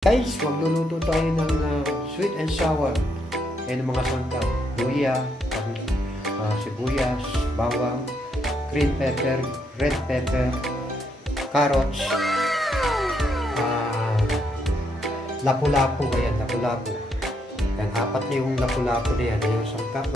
Guys, magluluto tayo ng sweet and sour. Ayan ang mga sangkap. Luya, sibuyas, bawang, green pepper, red pepper, carrots, lapu-lapu. Ayan, lapu-lapu. Ayan, apat na yung lapu-lapu na yan. Yung sangkap,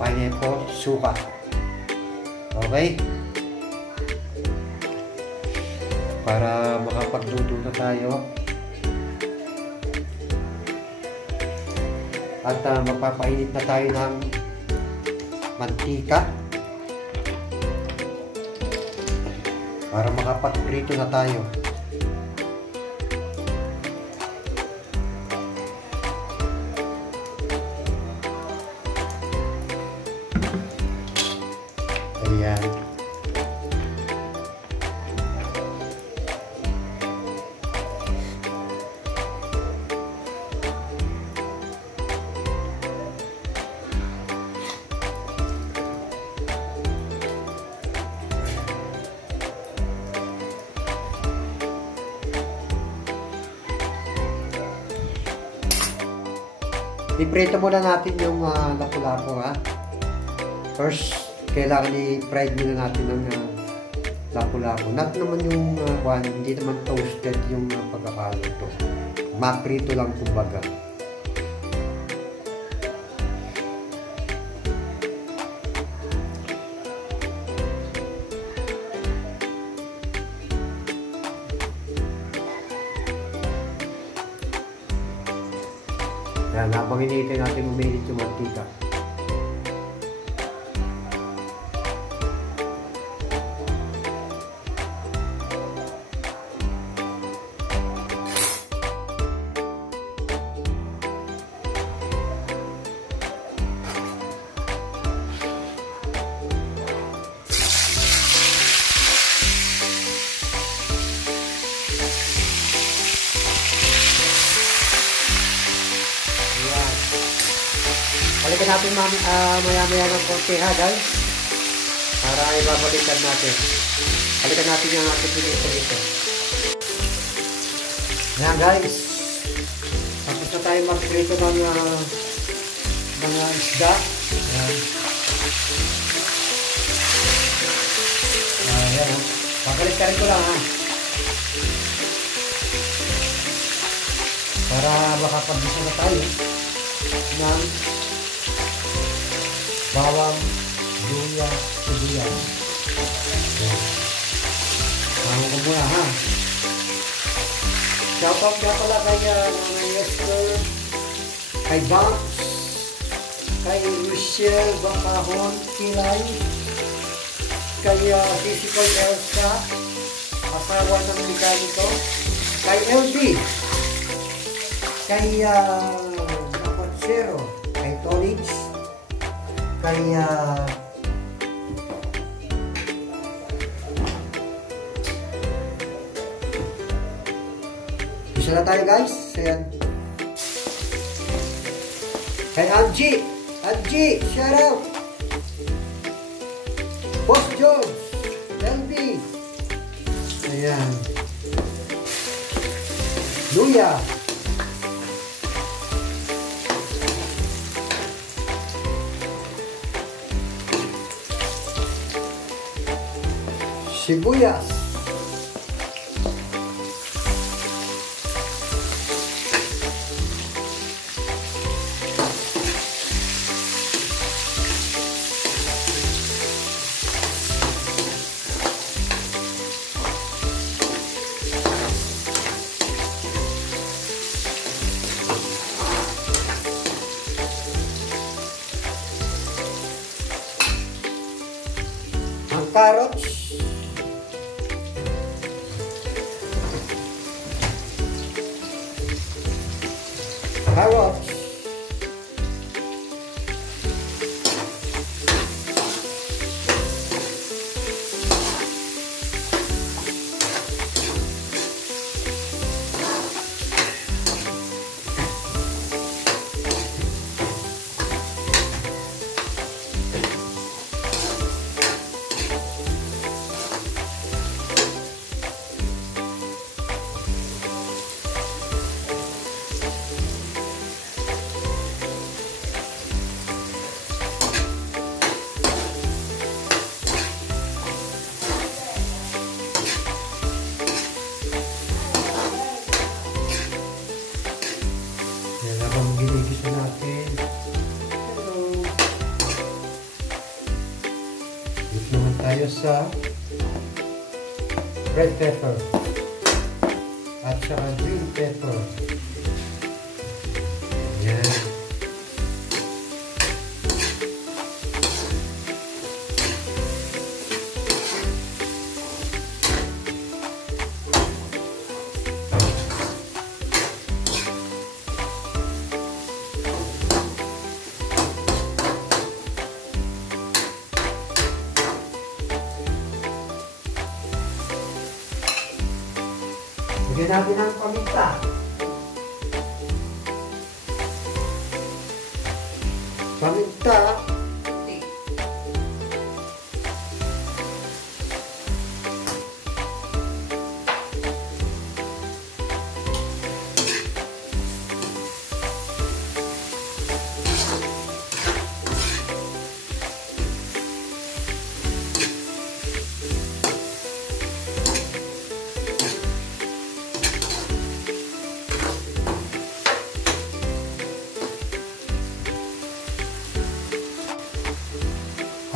pineapple, suka. Okay? Para makapagluto na tayo at magpapainit na tayo ng mantika para makapagprito na tayo. Ayan. Iprito muna natin yung lapu-lapu, ha. First, kailangan i-fried muna natin ng lapu-lapu. Not naman yung hindi naman toasted yung pagkakaluto. Maprito lang kumbaga. Yan, habang hinihintay natin uminit yung mantika. Balikan natin maya-maya ng konti, ha guys, para ibabalikan natin. Balikan natin yung ating pinito dito. Ayan guys, tapos na tayo mag-prito ng mga isda. Ayan. Ayan, pabalik-balik ko lang, ha, para makapag-isa na tayo ng bawang, luya, sibuyas. Bawang ko muna, ha. Shoutout nga pala kay Esther, kay Banks, kay Michelle Bacahon Kilay, kay Physical Elsa, asawa ng mekaniko, kay LB, kay Napatsero, kay Tolits, kaya isa na tayo guys. Ayan. Kay Angie, shout out. Boss Jones, LB. Ayan. Luya. Sibuyas. Ang carrots. Carrots. sa red pepper at saka green pepper. Yan. Lagyan natin ang paminta. Paminta.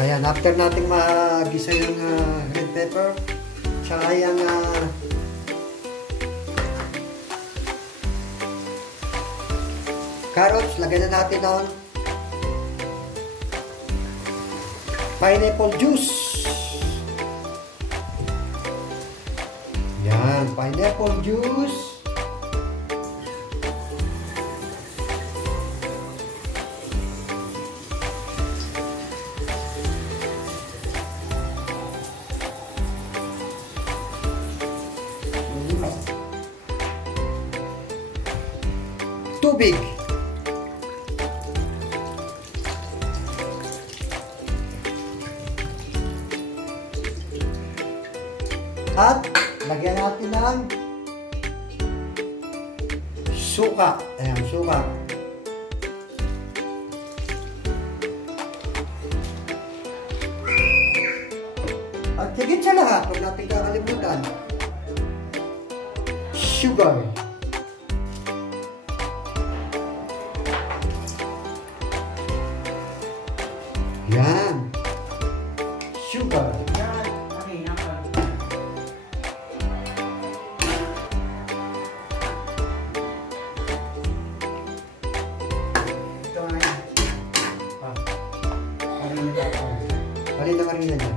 Ayan, after nating magisa yung red pepper, tsaka yung carrots, lagyan na natin doon pineapple juice. Yan, pineapple juice. Tubig. At lagyan natin ng suka. Ayan, suka. At higit sa lahat, huwag natin kakalimutan, sugar. Yan. Sugar. Yan. Okay, nakal. Ito na yan. Bali na marina dyan.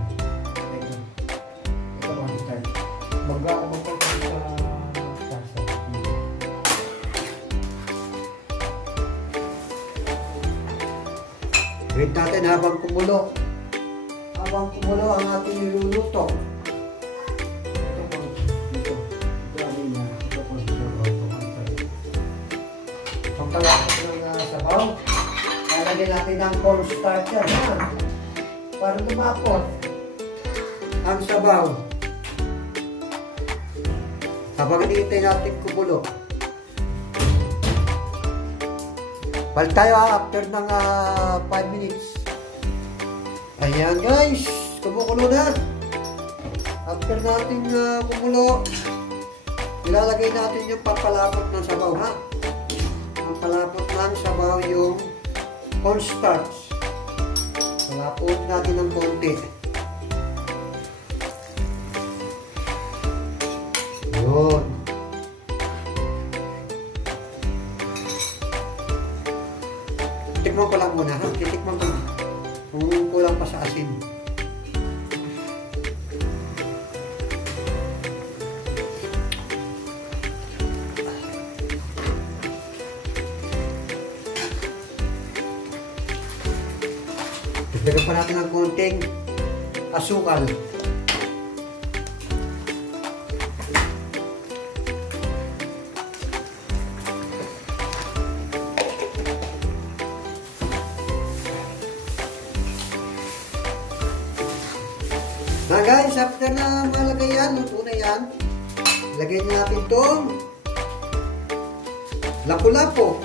Ito ba? Start. Mag-aabang ko sa tasa. Wait natin habang kumulo. Habang kumulo ang ating niluluto. Ito po. Ito. Ito alin na. Ito po. Pagkalapit ng sabaw, lalagyan natin ng cornstarch yan. Ha? Para lumapot ang sabaw. Habang hinihintay natin kumulo. Balik tayo after ng 5 minutes. Ayan guys, kumukulo na. After natin kumulo, ilalagay natin yung pampalapot ng sabaw, ha? Pampalapot ng sabaw yung cornstarch. Palapot natin ng konti. Yun. Tikman ko lang muna, ha? Titikman ko kung kulang pa sa asin. Dagdagan pa natin ng konting asukal. Na guys, after na malagay yan, luto na yan, lagay natin itong lapu-lapu.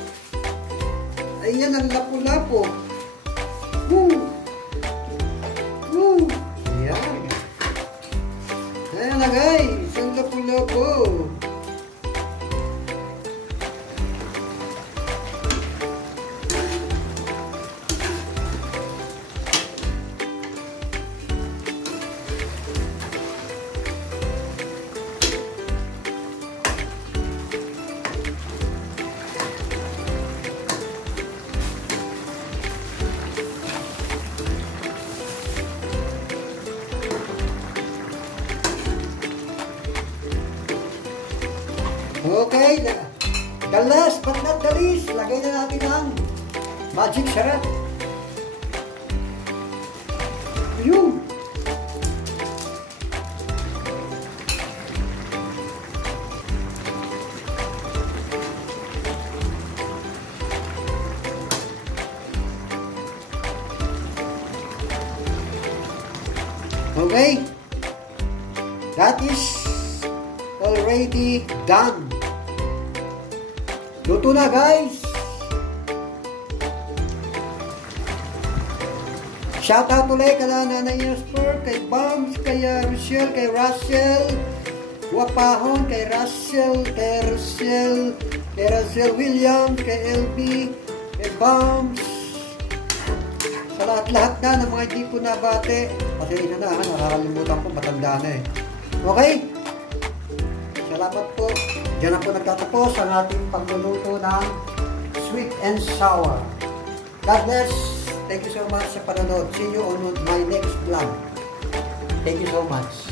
Ayan ang lapu-lapu. Woo! Woo! Ayan. Ayan na guys, ang lapu-lapu. Okay, the last but not the least, lagay na natin ang magic syrup. Yun. Okay, that is already done. Luto na, guys. Shoutout ulit kala Nanay Jasper, kay Bams, kay Rochelle, kay Russell Wapahon, kay Russell Williams, kay LB, kay Bams, sa lahat-lahat na ng mga hindi ko nabate. Pasensya na, nakakalimutan ko, matanda na eh. Okay? Salamat po. Diyan na po nagtatapos ang ating pagluluto ng sweet and sour. God bless. Thank you so much sa panonood. See you on my next vlog. Thank you so much.